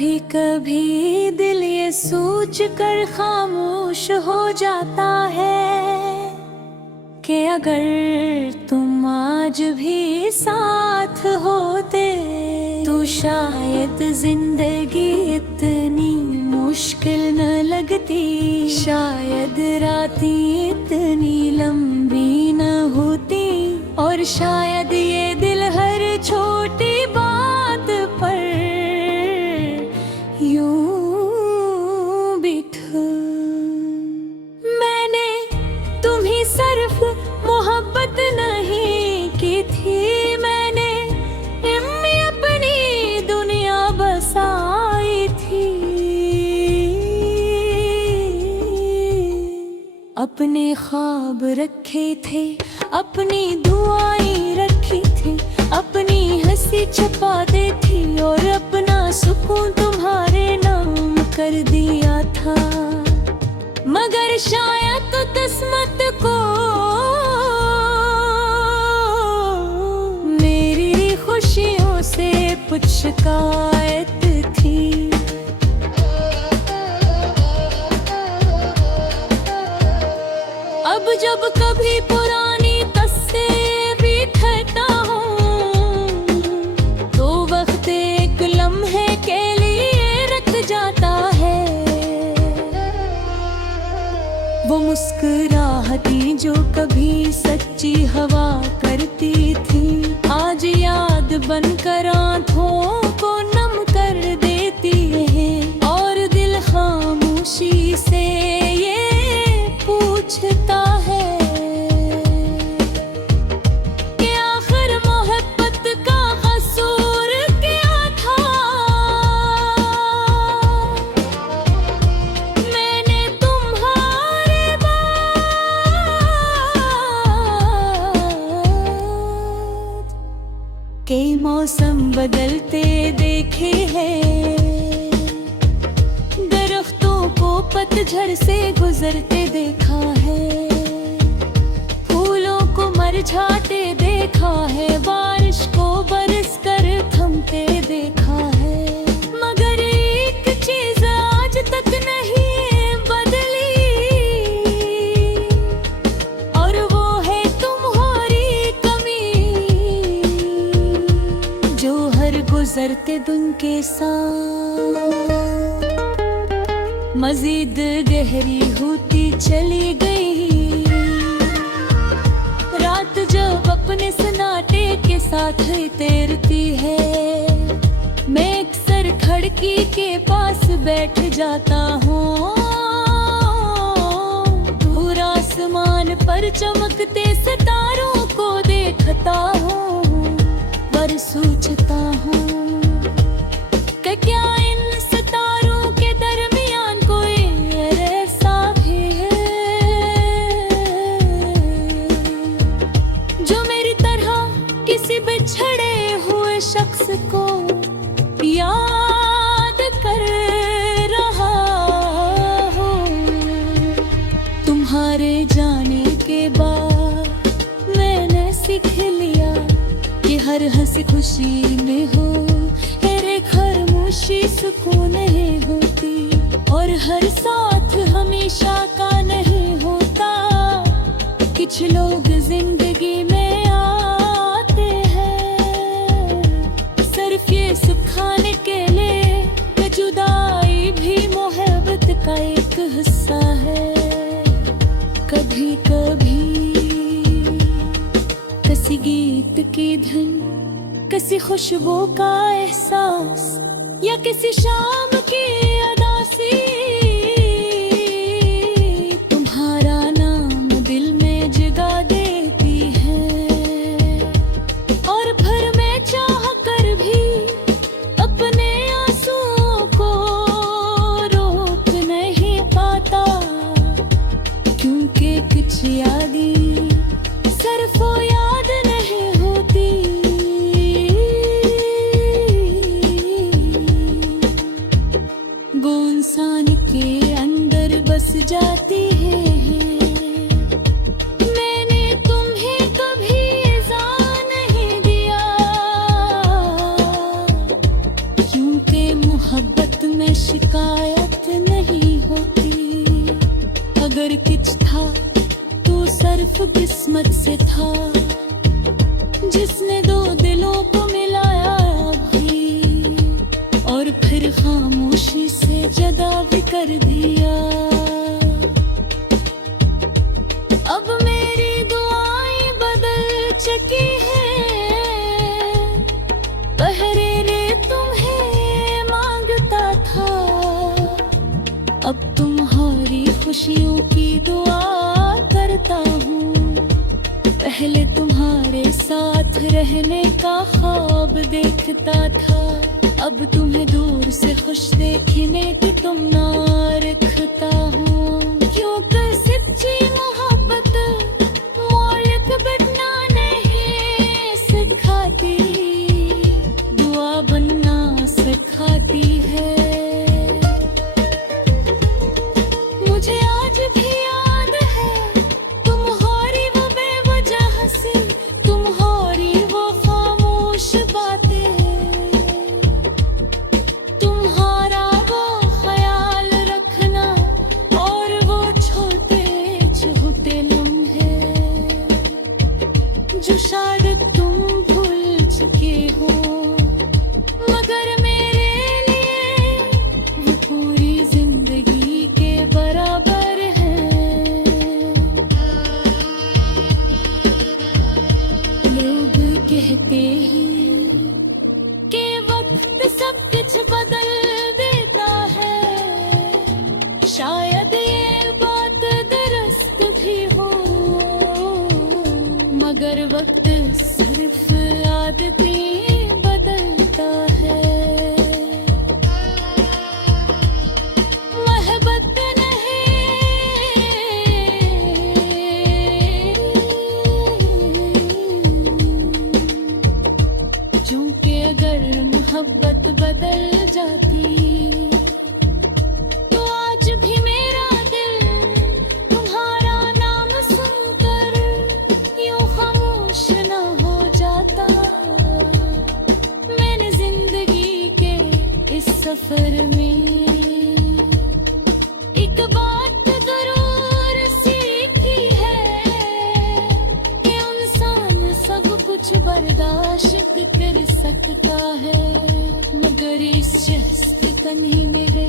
कभी कभी दिल ये सोच कर खामोश हो जाता है कि अगर तुम आज भी साथ होते तो शायद जिंदगी इतनी मुश्किल न लगती, शायद रातें इतनी लंबी न होती, और शायद ये दिल हर छोटी बात पर यूं बिठूं। मैंने तुम्हीं सिर्फ मोहब्बत नहीं की थी, मैंने अपनी दुनिया बसाई थी। अपने ख्वाब रखे थे, अपनी दुआएं रखी थी, अपनी हंसी छुपा दी थी, और अपना सुकून तुम्हारे नाम कर दिया था। मगर शायद तो किस्मत को मेरी खुशियों से कुछ शिकायत थी। अब जब कभी पुरानी तस्वीर बिखरता हूँ तो वक्त एक लम्हे के लिए रुक जाता है। वो मुस्कुराहटी जो कभी सच्ची हवा करती थी, आज याद बनकर आँखों को नम कर देती है, और दिल खामोशी से ये पूछता है कि आखिर मोहब्बत का कसूर क्या था। मैंने तुम्हारे बाद के मौसम बदलते देखे हैं, दरख्तों को पतझड़ से गुजरते देखा है, फूलों को मुरझाते देखा है, बारिश को बरस कर थमते देखा है। मगर एक चीज आज तक नहीं बदली, और वो है तुम्हारी कमी, जो हर गुजरते दिन के साथ मजीद गहरी होती चली गई। रात जब अपने सन्नाटे के साथ तैरती है, मैं अक्सर खिड़की के पास बैठ जाता हूँ, दूर आसमान पर चमकते सितारों को देखता हूँ, पर सोचता हूँ कि क्या इन सितारों के दरमियान कोई ऐसा भी है जो मेरी तरह किसी बिछड़े हुए शख्स को याद कर रहा हो। तुम्हारे जाने के बाद मैंने सीख लिया कि हर हंसी खुशी में हो, खामोशी सुकून नहीं होती, और हर साथ हमेशा का नहीं होता। कुछ लोग जिंदगी में आते हैं सिर्फ ये सुखाने के लिए, जुदाई भी मोहब्बत का एक हिस्सा है। कभी कभी किसी गीत की धुन, किसी खुशबू का एहसास, या किसी शाम की अदासी, तुम्हारा नाम दिल में जगा देती है, और फिर मैं चाह कर भी अपने आंसुओं को रोक नहीं पाता, क्योंकि कुछ यादें सिर्फ वो याद नहीं होती, वो इंसान के अंदर बस जाती है। मैंने तुम्हें कभी इज़ा नहीं दिया, क्योंकि मोहब्बत होती। अगर कुछ था तो सिर्फ किस्मत से था, जिसने दो दिलों को मिलाया भी, और फिर खामोशी से जुदा भी कर दिया। अब मेरी दुआएं बदल चुकी हैं, पहले रे तुम्हें मांगता था, अब तुम्हारी खुशियों की दुआ करता हूँ। पहले तुम्हारे साथ रहने का ख्वाब देखता था, अब तुम्हें दूर से खुश देखने की तुम ना रखता हूँ। क्योंकि सच्ची मोहब्बत मौलिक बनना नहीं सिखाती, दुआ बनना सिखाती है। मुझे आज भी याद है तुम्हारी वो बेवजह हंसी, तुम्हारी वो खामोश बातें, तुम्हारा वो ख्याल रखना और वो छोटे छोटे लम्हे जो शायद तुम भूल चुके हो, मगर मेरे लिए वो पूरी जिंदगी के बराबर है। लोग कहते हैं कि वक्त सब कुछ बदल देता है, शायद ये बात दुरुस्त भी हो, मगर वक्त सिर्फ आदतें बदलता है। मोहब्बत नहीं, क्योंकि अगर मोहब्बत बदल जाती तो आज भी मेरा दिल तुम्हारा नाम सुनकर यूं खामोश न हो जाता। मैंने जिंदगी के इस सफर में एक बात जरूर सीखी है कि इंसान सब कुछ बर्दाश्त कर सकता है, मगर इस शख्स के कहीं मेरे